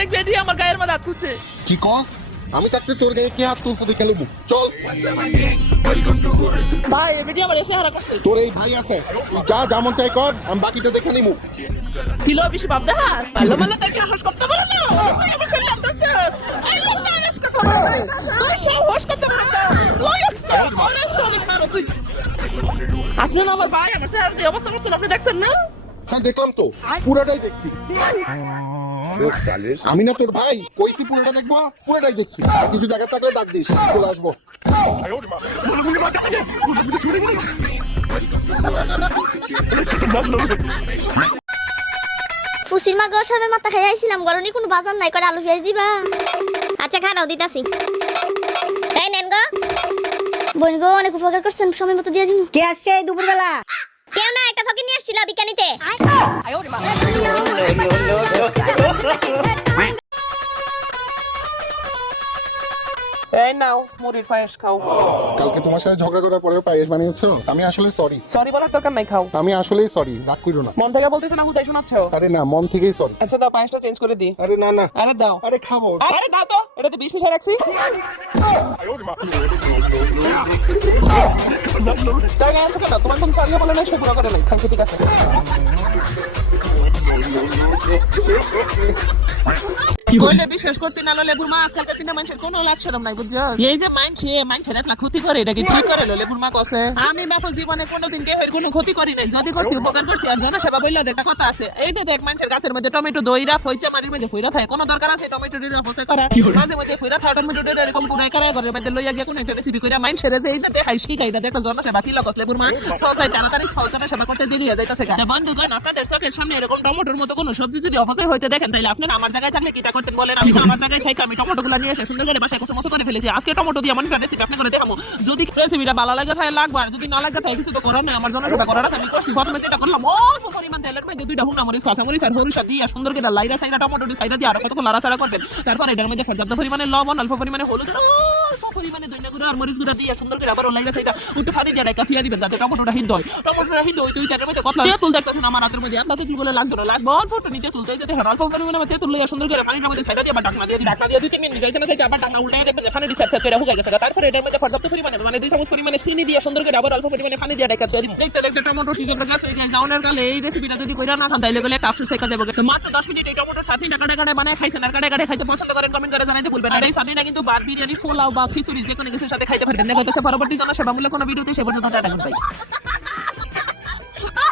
দেখবে এটি আমার গায়ের মধ্যে হাত তুলছে। কি কস? আমি থাকতে তোর গায়ে কে হাত তুলছে দেখে নেবো। চল। ভাই এটি আমার এসে হারা করছে। তোর এই ভাই আছে, তুই যা যেমন চাই কর, আমি বাকিটা দেখে নিবো। কিলো বেশি ভাব দেখার ভালো ভালো তাই সাহস করতে পারো না। আমি ফেললাম তো sir I love the risk করো তুই সাহস করতে পারো না। লয়েস্ট মারো তুই। আপনি না আমার ভাই আমার স্যার যে অবস্থা করছেন আপনি দেখছেন না? হ্যাঁ দেখলাম তো, পুরাটাই দেখছি। আমি না তোর ভাই, কইছি পুরোটা দেখবো, পুরোটাই দেখছি। আর কিছু জায়গা থাকলে ডাক দিস, চলে আসবো। পুসির মা গো সবে মাথা খাই আইছিলাম, গরনি কোনো বাজার নাই করে আলু পেঁয়াজ দিবা। আচ্ছা খারাও দিতাছি। তাই নেন গো বোন গো, অনেক উপকার করছেন, সময় মতো দিয়ে দিমু। কে আসছে এই দুপুরবেলা? কেউ না, একটা ফকির নিয়ে আসছিল বিকানিতে। এই নাও মুড়ির পায়েস খাও। কালকে তোমার সাথে ঝগড়া করার পরে পায়েস বানিয়েছো, আমি আসলে সরি। সরি বলার দরকার নাই, খাও। আমি আসলেই সরি, রাগ করো না। মন থেকে বলতেছ না হুদাই শোনাচ্ছ? আরে না, মন থেকেই সরি। আচ্ছা দাও পায়েসটা চেঞ্জ করে দি। আরে না না, আরে দাও। আরে খাবো। আরে দাও তো, এটাতে বিষ মিশাই রাখছি। তাই গেছে কেন? তোমার কোন সরি বলে না, সেগুলো করে নাই। খাইছে ঠিক আছে। কইলে বিশেষ করতে না লেবুর মা আজকালকার দিনে মানুষের কোনো লাজ শরম নাই বুঝছো? এই যে মানুষের একলা ক্ষতি করে এটা কি ঠিক করে লেবুর মা কসে? আমি বাপু জীবনে কোনোদিন কেউ এর কোনো ক্ষতি করি নাই, যদি করছি উপকার করছি। আর জনসেবা বললে একটা কথা আছে, এই যে দেখ মানুষের গাছের মধ্যে টমেটো দইরা ফইচা মাটির মধ্যে ফইরা থাকে, কোনো দরকার আছে টমেটো ডিরা ফসে করা? মাঝে মধ্যে ফইরা থাকা টমেটো ডিরা এরকম পুরাই করা ঘরের মধ্যে লইয়া গিয়ে কোন একটা রেসিপি কইরা মানুষের যে এই যে দেখাই শিখাইটা দেখো জনসেবা কি লাগস লেবুর মা সহজে তাড়াতাড়ি সহজে সেবা করতে দেরি হয়ে যাইতাছে। বন্ধুগণ, আপনাদের চোখের সামনে এরকম টমেটোর মতো কোনো সবজি যদি অপচয় হইতে দেখেন, তাহলে আপনারা আমার জায়গায় থাকলে কিটা করতেন বলেন? আমি তো আমার জায়গায় থাকি, আমি টমেটোগুলো নিয়ে এসে সুন্দর করে বাসায় কষে করে ফেলেছি। আজকে টমেটো দিয়ে একটা রেসিপি আপনাকে দেখাবো। যদি রেসিপিটা ভালো লাগে তাহলে লাগবে, আর যদি না লাগে তাহলে কিছু তো করার নেই। আমার জন্য সেটা করার আছে, আমি করছি। প্রথমে যেটা করলাম, অল্প পরিমাণ তেলের মধ্যে দুইটা হুনা মরিচ, কাঁচা মরিচ আর সরিষা দিয়ে সুন্দর করে লাইরা সাইরা টমেটো দিয়ে সাইরা দিয়ে আর কতক্ষণ লাড়াচাড়া করবেন। তারপর এটার মধ্যে পর্যাপ্ত পরিমাণে লবণ, অল্প পরিমাণে হলুদ, অল্প পরিমাণে ধনিয়া গুঁড়ো আর মরিচ গুঁড়ো দিয়ে সুন্দর করে আবার লাইরা সাইরা একটু পানি দিয়ে কাঠিয়া দিবেন যাতে টমেটোটা সিদ্ধ হয়। টমেটোটা সিদ্ধ হইতে হইতে এর মধ্যে কত তেঁতুল দেখতেছেন আমার হাতের মধ্যে। আপনাদের কি বলে লাগবে না, লাগবে অল্প একটু নিতে তুলতে যেতে হয়। অল্প পরিমাণে তেঁতুল লইয়া সুন্দর করে পানির মধ্যে সাইরা দিয়ে আবার ঢাকনা দিয়ে 2 3 মিনিট যাইতে না যাইতে আবার ঢাকনা উল্টাই দেখবেন যে পানিটি সেট করে হয়ে গেছে। তারপরে এটার মধ্যে পর্যাপ্ত পরিমাণে 2 চামচ পরিমাণে চিনি দিয়ে সুন্দর করে আবার অল্প পরিমাণে পানি দিয়ে ঢাকা দিয়ে দিবেন। দেখতে দেখতে টমেটো সিজনের গাছ হয়ে যায়। জাউনের গালে এই রেসিপিটা যদি কইরা না খান তাইলে গেলে একটা আফসোস থেকে যাবে। মাত্র 10 মিনিট এই টমেটো চাটনি কাটা বানায় খাইছেন আর কাটা খাইতে পছন্দ করেন কমেন্ট করে জানাইতে ভুলবেন না। আর এই চাটনিটা কিন্তু ভাত, বিরিয়ানি, পোলাও বা খিচুড়ি যে কোনো কিছুর সাথে খাইতে পারবেন। দেখা হচ্ছে পরবর্তী জনসেবামূলক কোনো ভিডিওতে, সে পর্যন্ত টাটা বাই।